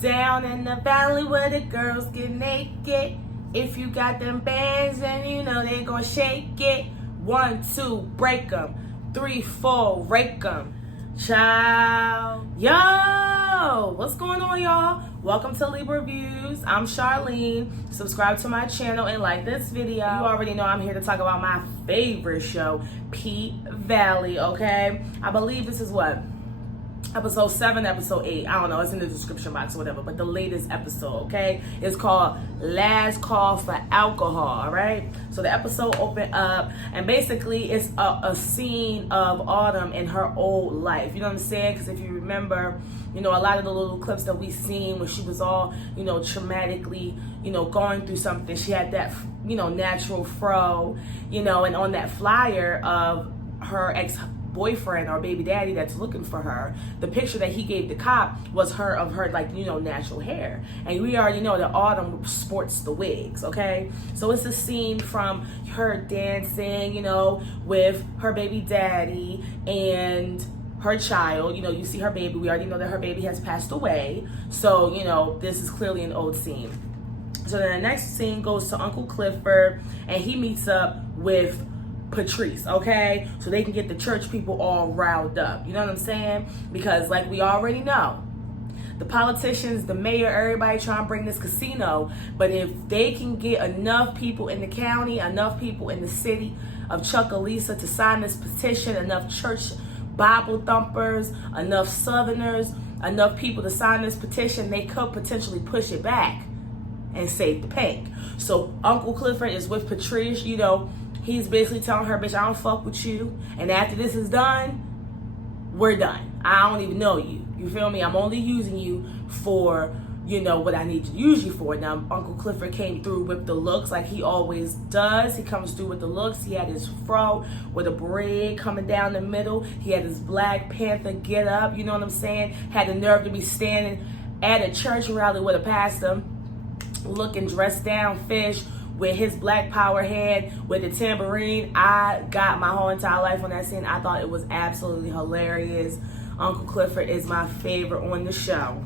Down in the valley where the girls get naked. If you got them bands, then you know they gonna shake it. 1, 2, break 'em. 3, 4, rake 'em. Ciao. Yo, what's going on, y'all? Welcome to Libra Reviews. I'm Charlene. Subscribe to my channel and like this video. You already know I'm here to talk about my favorite show, P-Valley, okay? I believe this is what? Episode 7, episode 8. I don't know, it's in the description box or whatever, but the latest episode, okay? It's called Last Call for Alcohol, all right? So the episode opened up, and basically it's a scene of Autumn in her old life. You know what I'm saying? Because if you remember, you know, a lot of the little clips that we seen when she was all, you know, traumatically, you know, going through something, she had that, you know, natural fro, you know, and on that flyer of her ex-boyfriend or baby daddy that's looking for her, the picture that he gave the cop was of her like, you know, natural hair. And we already know that Autumn sports the wigs, okay? So it's a scene from her dancing, you know, with her baby daddy and her child. You know, you see her baby. We already know that her baby has passed away. So, you know, this is clearly an old scene. So then the next scene goes to Uncle Clifford, and he meets up with Patrice, okay? So they can get the church people all riled up. You know what I'm saying? Because like we already know, the politicians, the mayor, everybody trying to bring this casino. But if they can get enough people in the county, enough people in the city of Chucalissa to sign this petition, enough church Bible thumpers, enough Southerners, enough people to sign this petition, they could potentially push it back and save the pink. So Uncle Clifford is with Patrice, you know, he's basically telling her, bitch, I don't fuck with you. And after this is done, we're done. I don't even know you. You feel me? I'm only using you for, you know, what I need to use you for. Now, Uncle Clifford came through with the looks like he always does. He comes through with the looks. He had his fro with a braid coming down the middle. He had his Black Panther get up, you know what I'm saying? Had the nerve to be standing at a church rally with a pastor, looking dressed down fish, with his Black Power head, with the tambourine. I got my whole entire life on that scene. I thought it was absolutely hilarious. Uncle Clifford is my favorite on the show.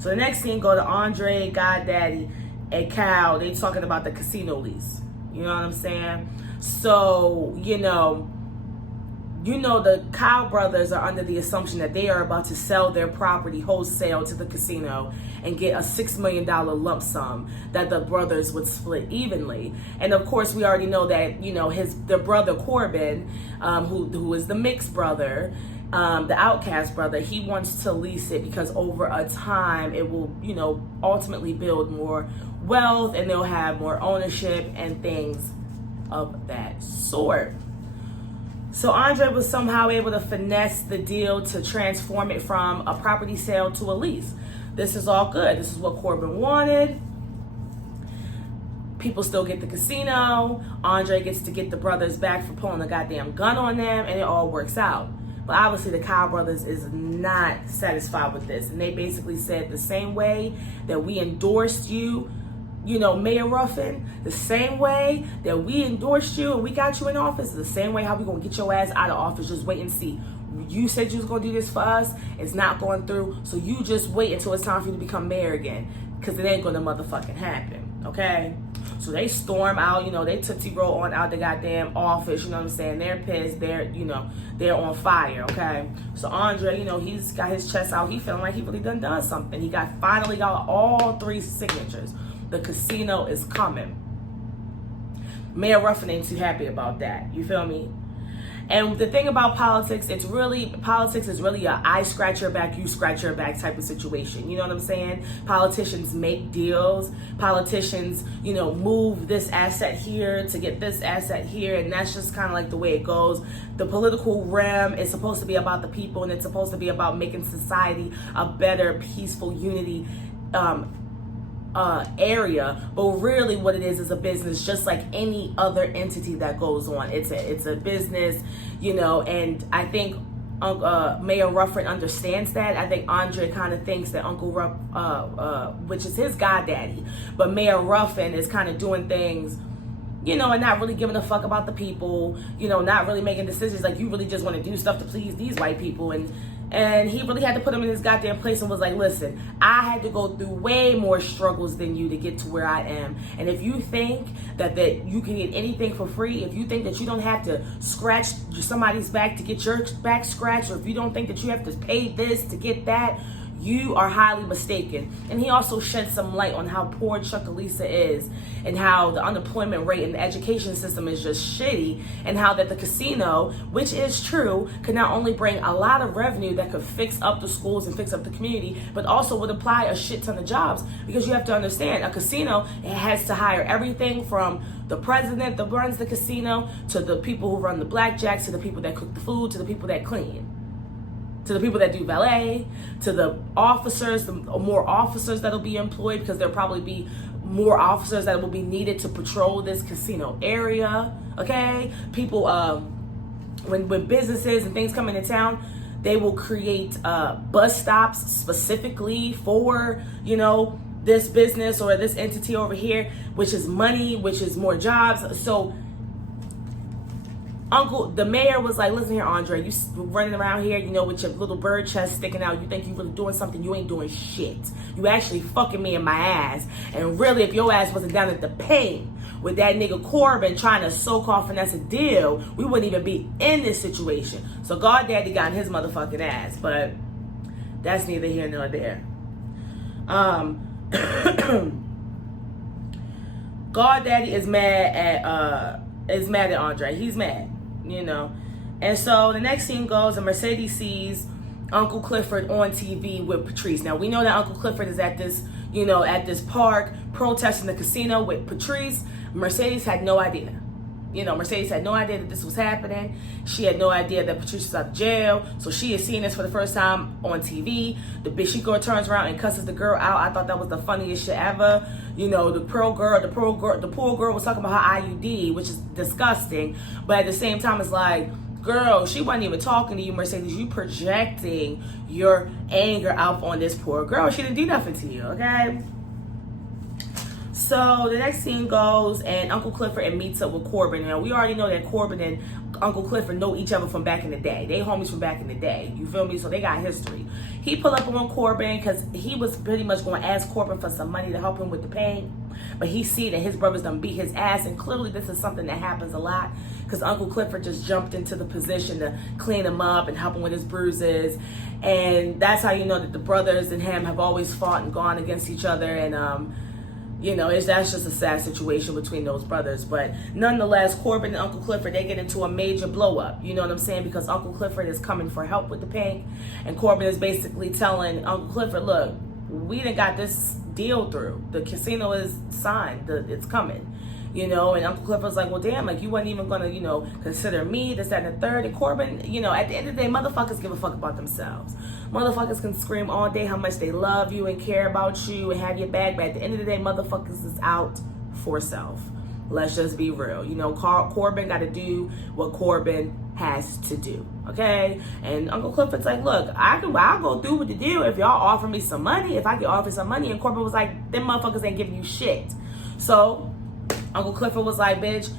So the next scene go to Andre, Goddaddy, and Cal. They talking about the casino lease. You know what I'm saying? So, you know, the Kyle brothers are under the assumption that they are about to sell their property wholesale to the casino and get a $6 million lump sum that the brothers would split evenly. And of course, we already know that, you know, their brother Corbin, who is the mixed brother, the outcast brother, he wants to lease it because over a time it will, you know, ultimately build more wealth and they'll have more ownership and things of that sort. So Andre was somehow able to finesse the deal to transform it from a property sale to a lease. This is all good. This is what Corbin wanted. People still get the casino. Andre gets to get the brothers back for pulling a goddamn gun on them, and it all works out. But obviously the Kyle brothers is not satisfied with this. And they basically said the same way that we endorsed you, you know, Mayor Ruffin, the same way that we endorsed you and we got you in office, the same way how we gonna get your ass out of office. Just wait and see. You said you was gonna do this for us. It's not going through. So you just wait until it's time for you to become mayor again, because it ain't gonna motherfucking happen, okay? So they storm out, you know, they tootsie roll on out the goddamn office, you know what I'm saying? They're pissed, they're on fire, okay? So Andre, you know, he's got his chest out. He feeling like he really done something. He finally got all 3 signatures. The casino is coming. Mayor Ruffin ain't too happy about that. You feel me? And the thing about politics, politics is really a I scratch your back, you scratch your back type of situation. You know what I'm saying? Politicians make deals. Politicians, you know, move this asset here to get this asset here. And that's just kind of like the way it goes. The political realm is supposed to be about the people, and it's supposed to be about making society a better, peaceful, unity area, but really what it is a business, just like any other entity that goes on. It's a business, you know. And I think Mayor Ruffin understands that. I think Andre kind of thinks that Uncle Ruff, which is his goddaddy, but Mayor Ruffin is kind of doing things, you know, and not really giving a fuck about the people, you know, not really making decisions. Like, you really just want to do stuff to please these white people. And And he really had to put him in his goddamn place and was like, listen, I had to go through way more struggles than you to get to where I am. And if you think that you can get anything for free, if you think that you don't have to scratch somebody's back to get your back scratched, or if you don't think that you have to pay this to get that, you are highly mistaken. And he also shed some light on how poor Chuckalisa is, and how the unemployment rate in the education system is just shitty, and how that the casino, which is true, could not only bring a lot of revenue that could fix up the schools and fix up the community, but also would apply a shit ton of jobs. Because you have to understand, a casino, it has to hire everything from the president that runs the casino, to the people who run the blackjacks, to the people that cook the food, to the people that clean, to the people that do valet, to the officers, the more officers that'll be employed, because there'll probably be more officers that will be needed to patrol this casino area, okay? People, when businesses and things come into town, they will create bus stops specifically for, this business or this entity over here, which is money, which is more jobs. So the mayor was like, listen here, Andre, you running around here, with your little bird chest sticking out. You think you really doing something? You ain't doing shit. You actually fucking me in my ass. And really, if your ass wasn't down at the pain with that nigga Corbin trying to so-called finesse a deal, we wouldn't even be in this situation. So God Daddy got in his motherfucking ass. But that's neither here nor there. God Daddy is mad at Andre. He's mad. And so the next scene goes, and Mercedes sees Uncle Clifford on TV with Patrice. Now we know that Uncle Clifford is at this, at this park protesting the casino with Patrice. Mercedes had no idea. Mercedes had no idea that this was happening. She had no idea that Patrice was out of jail. So she is seeing this for the first time on TV. The bitchy girl turns around and cusses the girl out. I thought that was the funniest shit ever. The poor girl was talking about her IUD, which is disgusting. But at the same time, it's like, girl, she wasn't even talking to you, Mercedes. You projecting your anger out on this poor girl. She didn't do nothing to you, okay? So the next scene goes, and Uncle Clifford meets up with Corbin. Now we already know that Corbin and Uncle Clifford know each other from back in the day. They homies from back in the day. You feel me? So they got history. He pulled up on Corbin because he was pretty much going to ask Corbin for some money to help him with the pain. But he see that his brothers done beat his ass, and clearly this is something that happens a lot, because Uncle Clifford just jumped into the position to clean him up and help him with his bruises. And that's how you know that the brothers and him have always fought and gone against each other. And that's just a sad situation between those brothers. But nonetheless, Corbin and Uncle Clifford, they get into a major blow up. You know what I'm saying? Because Uncle Clifford is coming for help with the pink. And Corbin is basically telling Uncle Clifford, look, we done got this deal through. The casino is signed. It's coming. And Uncle Clifford's like, well, damn, like, you wasn't even going to, consider me, this, that, and the third. And Corbin, at the end of the day, motherfuckers give a fuck about themselves. Motherfuckers can scream all day how much they love you and care about you and have your back, but at the end of the day, motherfuckers is out for self. Let's just be real. Corbin got to do what Corbin has to do, okay? And Uncle Clifford's like, look, I'll go through with the deal if y'all offer me some money, if I get offered some money. And Corbin was like, them motherfuckers ain't giving you shit. So Uncle Clifford was like, bitch,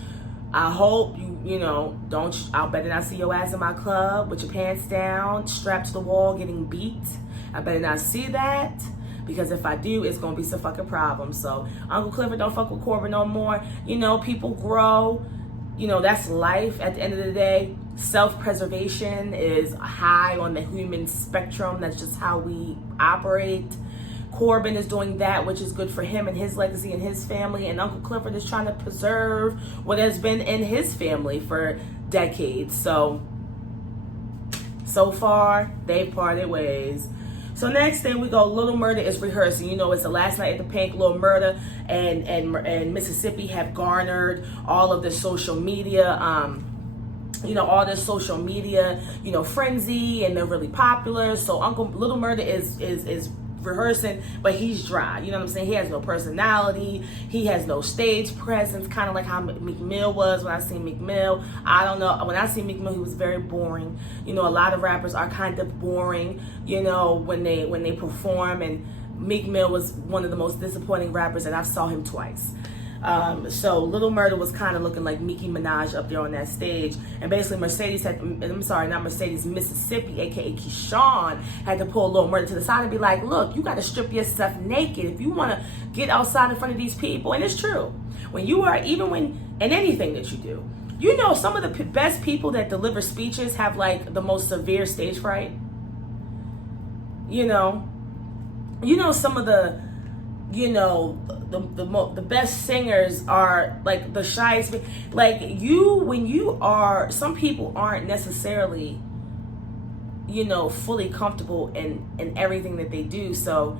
I hope I better not see your ass in my club with your pants down, strapped to the wall, getting beat. I better not see that, because if I do, it's going to be some fucking problem. So Uncle Clifford don't fuck with Corbin no more. People grow. That's life at the end of the day. Self-preservation is high on the human spectrum. That's just how we operate. Corbin is doing that which is good for him and his legacy and his family, and Uncle Clifford is trying to preserve what has been in his family for decades. So far, they've parted ways. So next thing we go, Little Murda is rehearsing. It's the last night at the Pink. Little Murda and Mississippi have garnered all of the social media, all this social media, frenzy, and they're really popular. So Little Murda is rehearsing, but he's dry. You know what I'm saying? He has no personality. He has no stage presence, kind of like how McMill was when I seen McMill. I don't know. When I seen McMill, he was very boring. A lot of rappers are kind of boring, when they perform, and Meek Mill was one of the most disappointing rappers, and I saw him twice. So Little Murder was kind of looking like Nicki Minaj up there on that stage. And basically Mississippi, aka Keyshawn, had to pull Little Murder to the side and be like, look, you got to strip yourself naked if you want to get outside in front of these people. And it's true. When you are, in anything that you do, you know, some of the best people that deliver speeches have like the most severe stage fright. You know some of the, the best singers are like the shyest. Like some people aren't necessarily, fully comfortable in everything that they do. So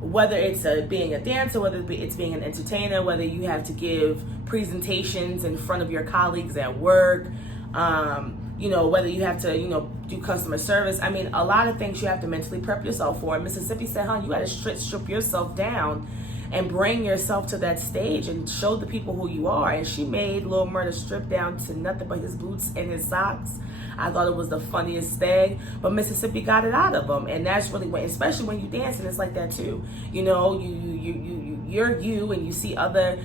whether it's being a dancer, whether it's being an entertainer, whether you have to give presentations in front of your colleagues at work, whether you have to, do customer service. I mean, a lot of things you have to mentally prep yourself for. And Mississippi said, you got to strip yourself down and bring yourself to that stage and show the people who you are. And she made Lil Murda strip down to nothing but his boots and his socks. I thought it was the funniest thing, but Mississippi got it out of him. And that's really when, especially when you dancing, it's like that too. You're you and you see other,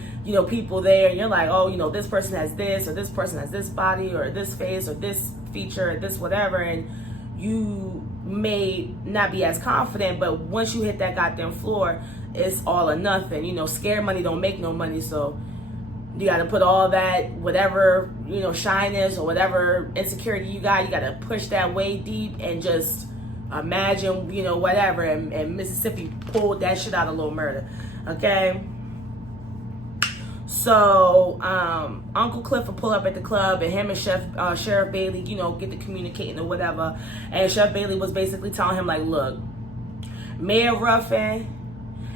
people there and you're like, oh, this person has this, or this person has this body, or this face, or this feature, or this whatever. And you may not be as confident, but once you hit that goddamn floor, it's all or nothing. Scared money don't make no money. So you got to put all that, whatever, shyness or whatever insecurity you got to push that way deep and just imagine, whatever. And Mississippi pulled that shit out of Lil Murda. Okay. So, Uncle Cliff will pull up at the club and him and Sheriff Bailey, get to communicating or whatever. And Sheriff Bailey was basically telling him like, look, Mayor Ruffin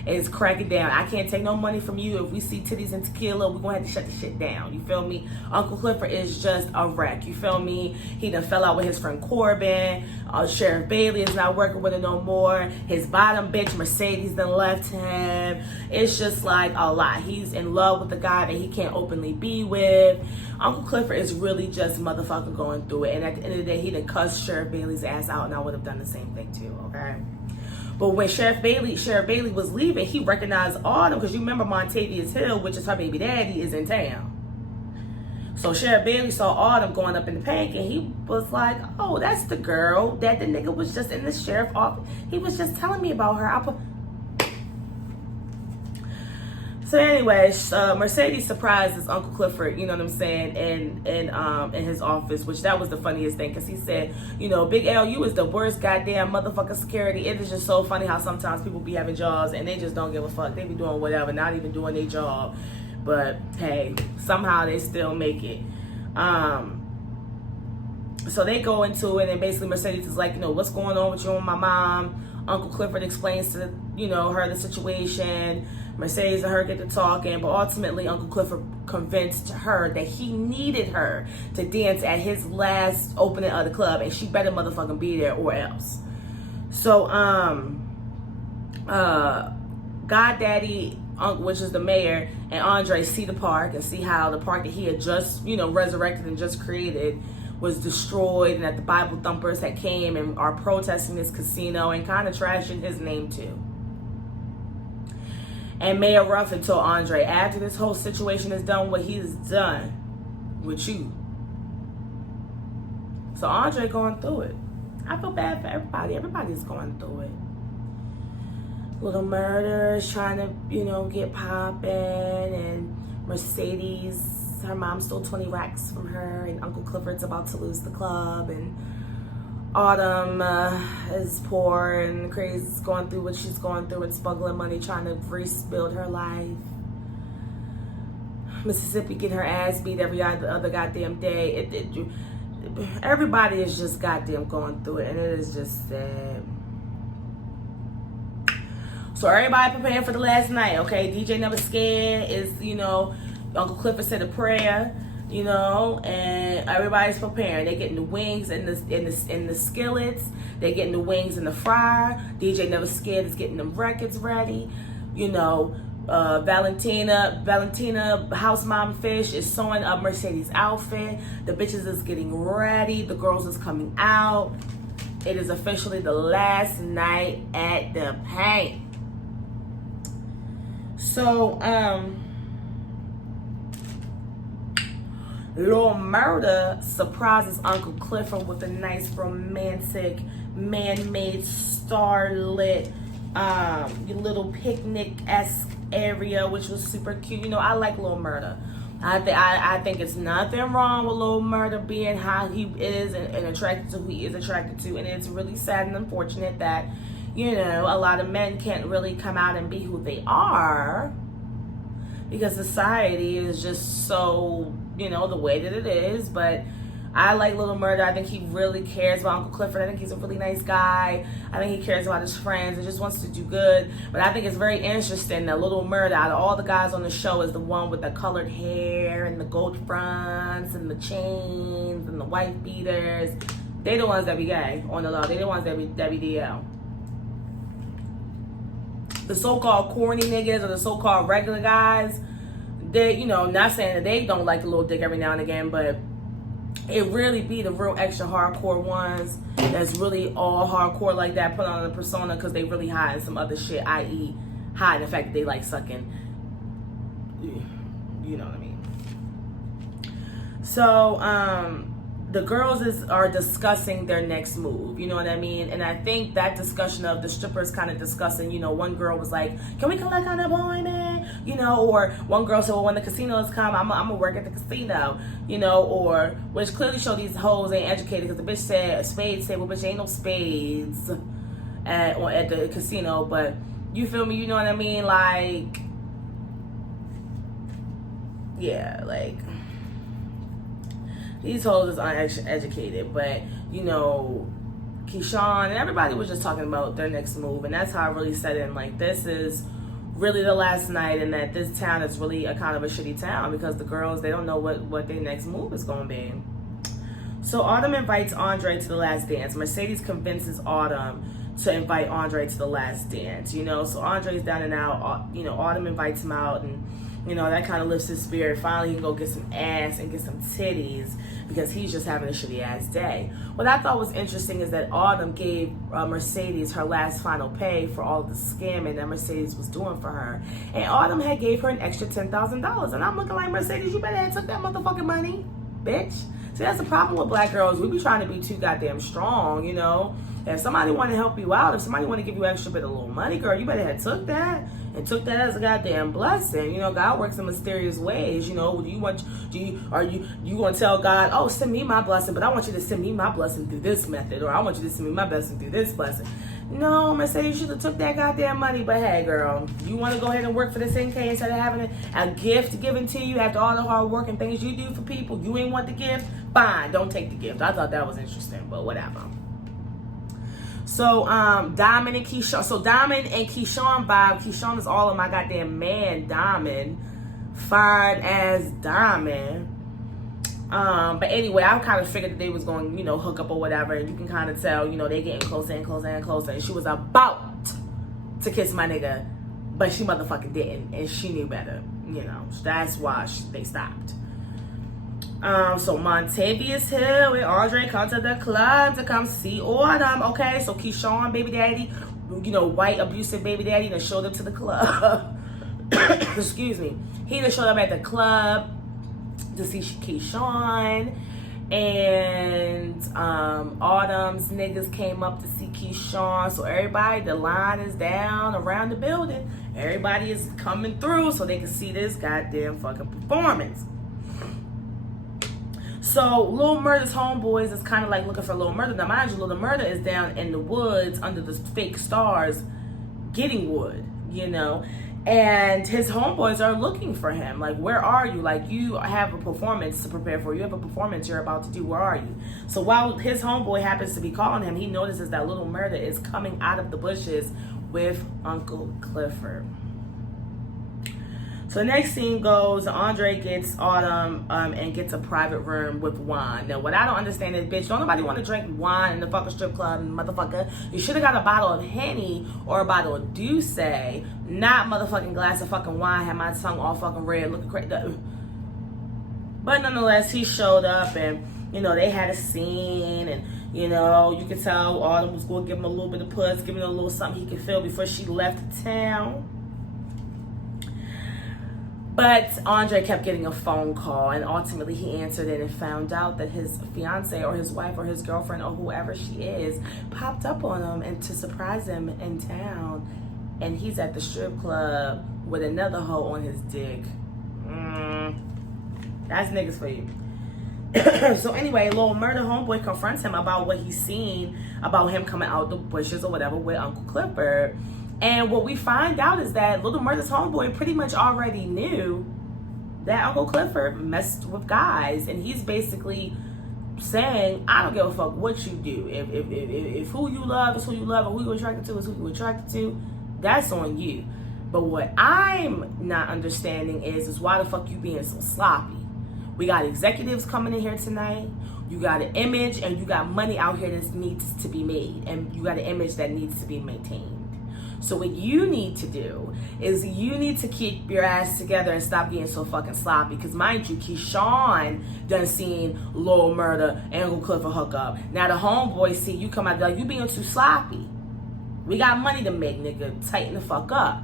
is cracking down. I can't take no money from you. If we see titties and tequila, we're going to have to shut the shit down. You feel me? Uncle Clifford is just a wreck. You feel me? He done fell out with his friend Corbin. Sheriff Bailey is not working with him no more. His bottom bitch, Mercedes, done left him. It's just like a lot. He's in love with the guy that he can't openly be with. Uncle Clifford is really just motherfucker going through it. And at the end of the day, he done cussed Sheriff Bailey's ass out, and I would have done the same thing too, okay? But when Sheriff Bailey was leaving, he recognized Autumn, because you remember Montavious Hill, which is her baby daddy, is in town. So Sheriff Bailey saw Autumn going up in the pink, and he was like, oh, that's the girl that the nigga was just in the sheriff office. He was just telling me about her. So anyways, Mercedes surprises Uncle Clifford, you know what I'm saying, in his office, which that was the funniest thing, because he said, Big L, you is the worst goddamn motherfucking security. It is just so funny how sometimes people be having jobs and they just don't give a fuck. They be doing whatever, not even doing their job. But hey, somehow they still make it. So they go into it, and basically Mercedes is like, what's going on with you and my mom? Uncle Clifford explains to, her the situation. Mercedes and her get to talking, but ultimately Uncle Clifford convinced her that he needed her to dance at his last opening of the club, and she better motherfucking be there or else. So, Goddaddy, which is the mayor, and Andre see the park and see how the park that he had just, resurrected and just created was destroyed, and that the Bible thumpers had came and are protesting this casino and kind of trashing his name too. And Mayor Ruffin told Andre, after this whole situation is done, what he's done with you. So Andre going through it. I feel bad for everybody. Everybody's going through it. Little Murder is trying to, get popping. And Mercedes, her mom stole 20 racks from her. And Uncle Clifford's about to lose the club. And Autumn is poor and crazy, going through what she's going through with smuggling money, trying to rebuild her life. Mississippi getting her ass beat every other goddamn day. Everybody is just goddamn going through it, and it is just sad. So everybody preparing for the last night, okay? DJ Never Scared is, Uncle Clifford said a prayer. And everybody's preparing. They're getting the wings in the skillets. They're getting the wings in the fryer. DJ Never Scared is getting them records ready. Valentina, House Mom Fish, is sewing up Mercedes' outfit. The bitches is getting ready. The girls is coming out. It is officially the last night at the paint. So, Lil Murda surprises Uncle Clifford with a nice romantic, man-made, starlit, little picnic-esque area, which was super cute. You know, I like Lil Murda. I think it's nothing wrong with Lil Murda being how he is and attracted to who he is attracted to. And it's really sad and unfortunate that, you know, a lot of men can't really come out and be who they are because society is just so, you know, the way that it is. But I like Lil Murda. I think he really cares about Uncle Clifford. I think he's a really nice guy. I think he cares about his friends and just wants to do good. But I think it's very interesting that Lil Murda, out of all the guys on the show, is the one with the colored hair and the gold fronts and the chains and the wife beaters. They the ones that be gay on the low. They the ones that be DL. The so-called corny niggas or the so-called regular guys, they, you know, not saying that they don't like a little dick every now and again, but it really be the real extra hardcore ones that's really all hardcore like that, put on a persona because they really hide some other shit, i.e. hide the fact that they like sucking. You know what I mean? So, the girls are discussing their next move, you know what I mean? And I think that discussion of the strippers kind of discussing, you know, one girl was like, can we collect on that boy, man? You know, or one girl said, well, when the casinos come, I'm going to work at the casino, you know, or, which clearly show these hoes ain't educated because the bitch said, spades say, well, bitch, ain't no spades at the casino, but you feel me? You know what I mean? Like, yeah, like, these hoes is uneducated, but, you know, Keyshawn and everybody was just talking about their next move, and that's how I really said it. Like, this is really the last night, and that this town is really a kind of a shitty town because the girls, they don't know what their next move is going to be. So Autumn invites Andre to the last dance. Mercedes convinces Autumn to invite Andre to the last dance, you know. So Andre's down and out, you know, Autumn invites him out, and, you know, that kind of lifts his spirit. Finally, he can go get some ass and get some titties because he's just having a shitty ass day. What I thought was interesting is that Autumn gave Mercedes her last final pay for all of the scamming that Mercedes was doing for her. And Autumn had gave her an extra $10,000. And I'm looking like, Mercedes, you better have took that motherfucking money, bitch. See, that's the problem with black girls. We be trying to be too goddamn strong, you know. If somebody want to help you out, if somebody want to give you extra bit of little money, girl, you better have took that. And took that as a goddamn blessing. You know, God works in mysterious ways. You know, you gonna tell God, oh, send me my blessing, but I want you to send me my blessing through this method, or I want you to send me my blessing through this blessing. No, Mercedes, you should have took that goddamn money. But hey, girl, you want to go ahead and work for this 10K instead of having a gift given to you after all the hard work and things you do for people? You ain't want the gift? Fine, don't take the gift. I thought that was interesting, but whatever. So, Diamond and Keyshawn. So, Diamond and Keyshawn vibe. Keyshawn is all of my goddamn man, Diamond. Fine as Diamond. But anyway, I kind of figured that they was going, you know, hook up or whatever. And you can kind of tell, you know, they getting closer and closer and closer. And she was about to kiss my nigga, but she motherfucking didn't. And she knew better, you know. That's why they stopped. So Montavious Hill and Andre come to the club to come see Autumn. Okay, so Keyshawn, baby daddy, you know, white abusive baby daddy, that showed up to the club. Excuse me. He done showed up at the club to see Keyshawn. And Autumn's niggas came up to see Keyshawn. So everybody, the line is down around the building. Everybody is coming through so they can see this goddamn fucking performance. So Lil Murda's homeboys is kind of like looking for Lil Murda. Now, mind you, Lil Murda is down in the woods under the fake stars getting wood, you know. And his homeboys are looking for him. Like, where are you? Like, you have a performance to prepare for. You have a performance you're about to do. Where are you? So while his homeboy happens to be calling him, he notices that Lil Murda is coming out of the bushes with Uncle Clifford. So the next scene goes, Andre gets Autumn and gets a private room with wine. Now, what I don't understand is, bitch, don't nobody want to drink wine in the fucking strip club, motherfucker. You should have got a bottle of Henny or a bottle of Douce, not motherfucking glass of fucking wine. Had my tongue all fucking red, looking crazy. But nonetheless, he showed up and, you know, they had a scene and, you know, you could tell Autumn was going to give him a little bit of puss, give him a little something he could feel before she left town. But Andre kept getting a phone call, and ultimately he answered it and found out that his fiance or his wife or his girlfriend or whoever she is popped up on him and to surprise him in town, and he's at the strip club with another hoe on his dick. That's niggas for you. So anyway, Lil Murda homeboy confronts him about what he's seen about him coming out the bushes or whatever with Uncle Clifford. And what we find out is that Lil Murda's homeboy pretty much already knew that Uncle Clifford messed with guys, and he's basically saying, I don't give a fuck what you do. If who you love is who you love, or who you're attracted to is who you're attracted to, that's on you. But what I'm not understanding is why the fuck you being so sloppy? We got executives coming in here tonight. You got an image, and you got money out here that needs to be made, and you got an image that needs to be maintained. So what you need to do is you need to keep your ass together and stop being so fucking sloppy. Because mind you, Keyshawn done seen Lil Murda and Uncle Clifford hook up. Now the homeboys see you come out like, you being too sloppy. We got money to make, nigga. Tighten the fuck up.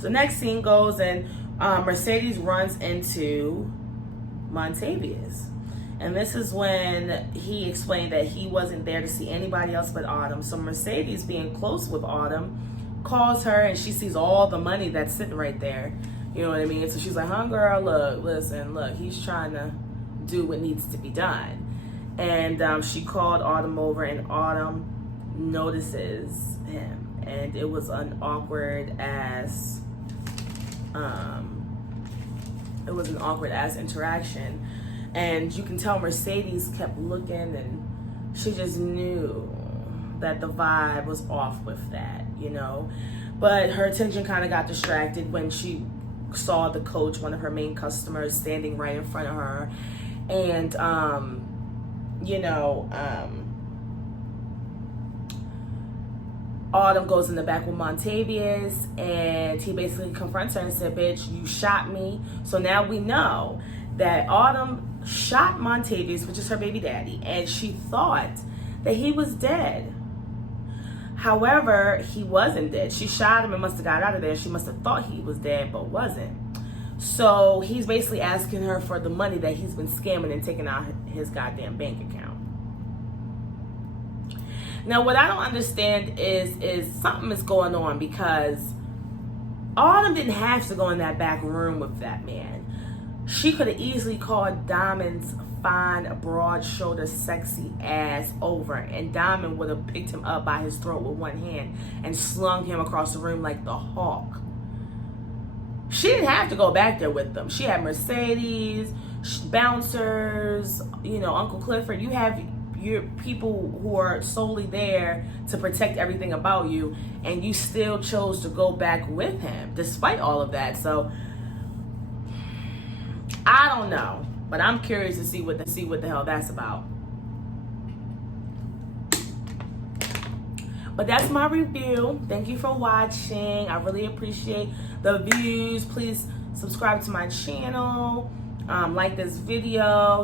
So next scene goes and Mercedes runs into Montavious. And this is when he explained that he wasn't there to see anybody else but Autumn. So Mercedes, being close with Autumn, calls her and she sees all the money that's sitting right there. You know what I mean? So she's like, huh, girl, look, he's trying to do what needs to be done. And she called Autumn over, and Autumn notices him. And it was an awkward ass interaction. And you can tell Mercedes kept looking, and she just knew that the vibe was off with that, you know. But her attention kind of got distracted when she saw the coach, one of her main customers, standing right in front of her. And, Autumn goes in the back with Montavious, and he basically confronts her and said, bitch, you shot me. So now we know that Autumn shot Montavious, which is her baby daddy, and she thought that he was dead. However, he wasn't dead. She shot him and must have got out of there. She must have thought he was dead, but wasn't. So he's basically asking her for the money that he's been scamming and taking out his goddamn bank account. Now, what I don't understand is something is going on, because Autumn didn't have to go in that back room with that man. She could have easily called Diamond's fine, broad-shouldered, sexy ass over, and Diamond would have picked him up by his throat with one hand and slung him across the room like the Hawk. She didn't have to go back there with them. She had Mercedes, bouncers, Uncle Clifford. You have your people who are solely there to protect everything about you, and you still chose to go back with him despite all of that. So I don't know, but I'm curious to see what the hell that's about. But that's my review. Thank you for watching. I really appreciate the views. Please subscribe to my channel, like this video.